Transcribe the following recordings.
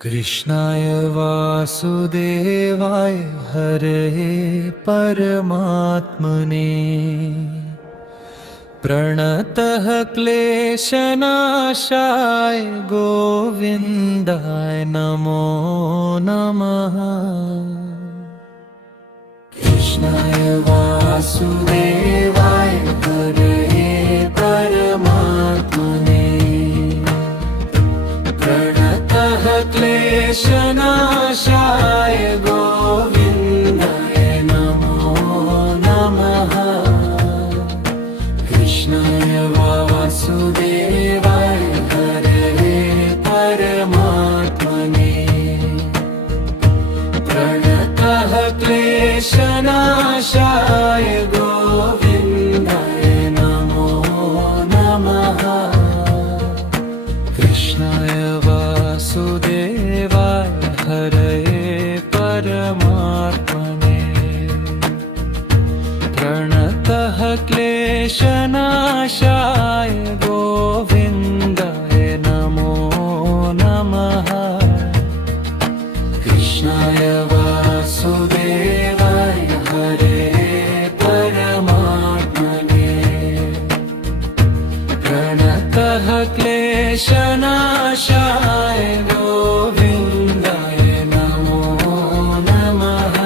कृष्णाय वासुदेवाय हरे परमात्मने प्रणतः क्लेशनाशाय गोविन्दाय नमो नमः। कृष्णाय वासुदेवाय हरे परमात्मने प्रणतः क्लेशनाशाय गोविन्दाय नमो नमः। कृष्णाय वासुदेवाय हरे परमात्मने प्रणतः क्लेशनाशाय गोविन्दाय नमो नमः। कृष्णाय वासुदेवाय हरे परमात्मने प्रणतः क्लेशनाशाय गोविन्दाय नमो नमः। कृष्णाय वासुदेवाय हरे परमात्मने प्रणतः क्लेशनाशाय गोविन्दाय नमो नमः।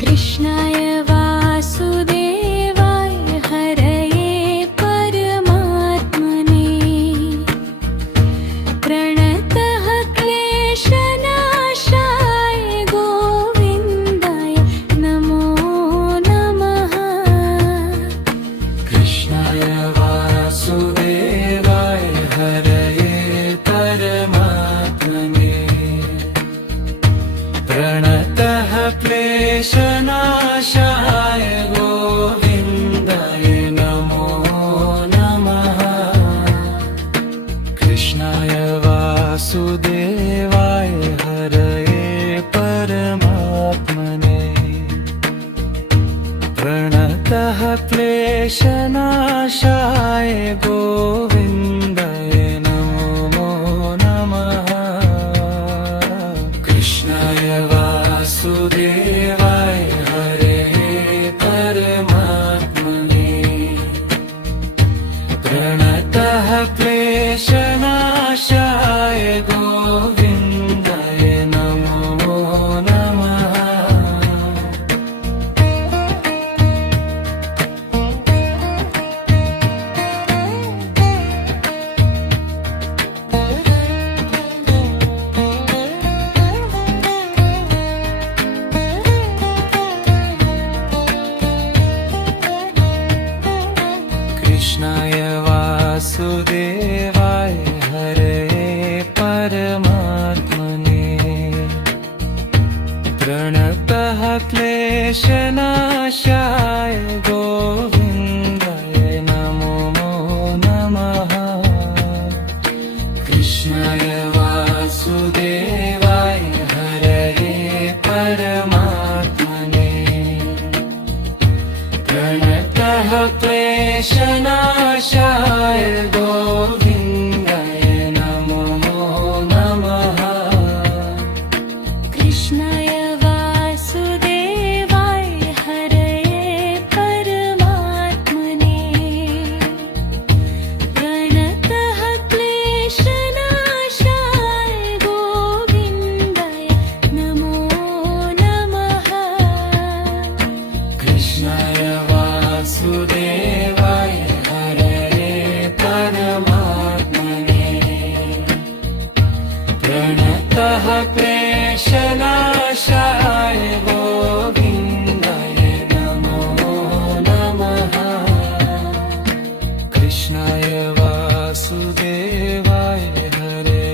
कृष्णाय वासुदेवाय हरये परमात्मने प्रणतः क्लेशनाशाय गोविन्दाय नमो नमः। कृष्णाय वासुदेवाय हरे परमात्मने प्रणतः क्लेशनाशाय गोविन्दाय नमो नमः। कृष्णाय वासुदेवाय हरे परमात्मने प्रणतः क्लेशनाशाय गोविन्दाय नमो नमः। कृष्णाय वासुदेवाय हरे परमात्मने प्रणतः क्लेशनाशाय गोविन्दाय नमो नमः। कृष्णाय वासुदेवाय हरे परमात्मने प्रणतः क्लेशनाशाय गोविन्दाय नमो नमः। कृष्णाय वासुदेवाय हरे परमात्मने प्रणतः क्लेशनाशाय गोविन्दाय नमो नमः। कृष्णाय वासुदेवाय हरये परमात्मने प्रणतः क्लेशनाशाय गोविन्दाय नमो नमः। कृष्णाय वासुदेवाय हरे परमात्मने प्रणतः क्लेशनाशाय गोविन्दाय नमो नमः। कृष्णाय वासुदेवाय हरे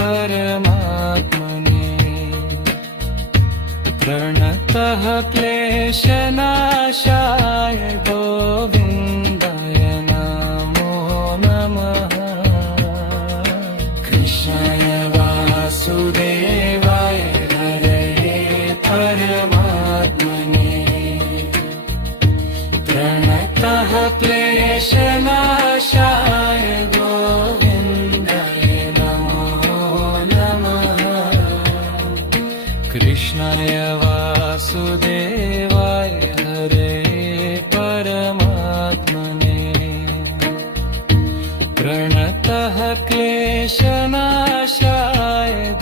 परमात्मने प्रणतः क्लेशनाशाय गोविन्दाय नमो नमः। कृष्णाय वासुदेवाय हरे परमात्मने प्रणतः क्लेशनाशाय गोविन्दाय नमो कृष्णाय वासुदेवाय हरे परमात्मने प्रणतः क्लेशनाशाय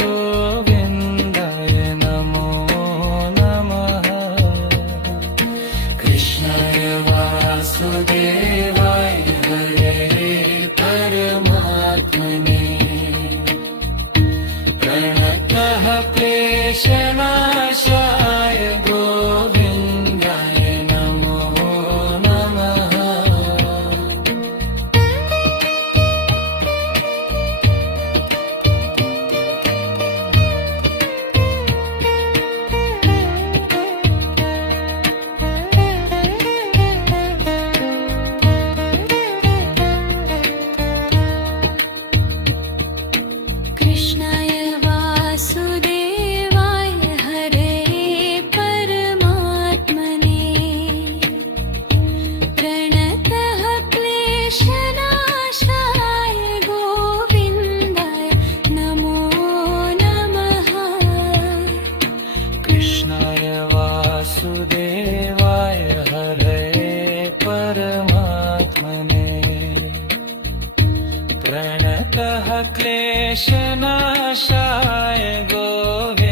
गोविन्दाय नमो नमः कृष्णाय वासुदेवाय हरे परमात्मने प्रणतः क्लेशनाशाय गोविन्दाय नमो नमः कृष्णाय वासुदेवाय हरे परमात्मने प्रणतः क्लेशनाशाय गोविन्दाय नमो नमः कृष्णाय वासुदेवाय हरे परमात्मने प्रणतः क्लेशनाशाय गोविन्दाय